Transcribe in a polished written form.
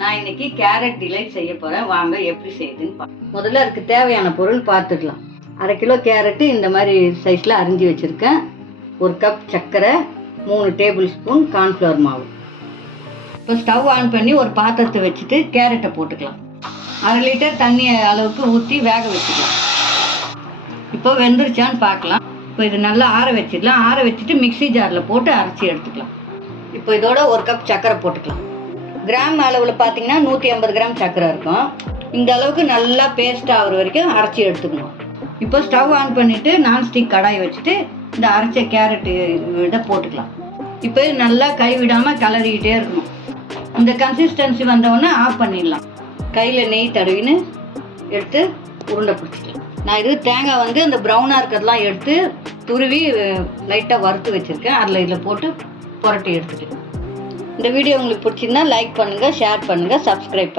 நான் இன்னைக்கு carrot delight செய்ய போறேன். வாங்க எப்படி செய்யுதுன்னு முதல்ல அதுக்கு தேவையான பொருள் பார்த்துக்கலாம். 1/2 கிலோ கேரட்டு இந்த மாதிரி சைஸ்ல அரிஞ்சு வச்சிருக்கேன். 1 கப் சர்க்கரை, 3 டேபிள் ஸ்பூன் கார்ன்ஃப்ளவர் மாவு. இப்போ ஸ்டவ் ஆன் பண்ணி ஒரு பாத்திரத்தை வச்சுட்டு கேரட்டை போட்டுக்கலாம். 1/2 லிட்டர் தண்ணி அளவுக்கு ஊற்றி வேக வச்சுக்கலாம். இப்போ வெந்துருச்சான்னு பார்க்கலாம். இப்போ இது நல்லா ஆற வச்சிடலாம். ஆற வச்சுட்டு மிக்ஸி ஜாரில் போட்டு அரைச்சி எடுத்துக்கலாம். இப்போ இதோட 1 கப் சர்க்கரை போட்டுக்கலாம். கிராம் அளவில் பார்த்தீங்கன்னா 150 கிராம் சர்க்கரை இருக்கும். இந்த அளவுக்கு நல்லா பேஸ்ட் ஆகிற வரைக்கும் அரைச்சி எடுத்துக்கணும். இப்போ ஸ்டவ் ஆன் பண்ணிவிட்டு நான்ஸ்டிக் கடாயை வச்சுட்டு இந்த அரைச்ச கேரட்டு இதை போட்டுக்கலாம். இப்போ நல்லா கைவிடாமல் கிளறிக்கிட்டே இருக்கணும். இந்த கன்சிஸ்டன்சி வந்தவுடனே ஆஃப் பண்ணிடலாம். கையில் நெய் தடவின்னு எடுத்து உருண்டை பிடிச்சிக்கலாம். நான் இது தேங்காய் வந்து அந்த ப்ரௌனாக இருக்கிறதெல்லாம் எடுத்து துருவி லைட்டாக வறுத்து வச்சுருக்கேன். இதில் போட்டு புரட்டி எடுத்துட்டு. இந்த வீடியோ உங்களுக்கு பிடிச்சிருந்தா லைக் பண்ணுங்கள், ஷேர் பண்ணுங்கள், சப்ஸ்கிரைப் பண்ணுங்கள்.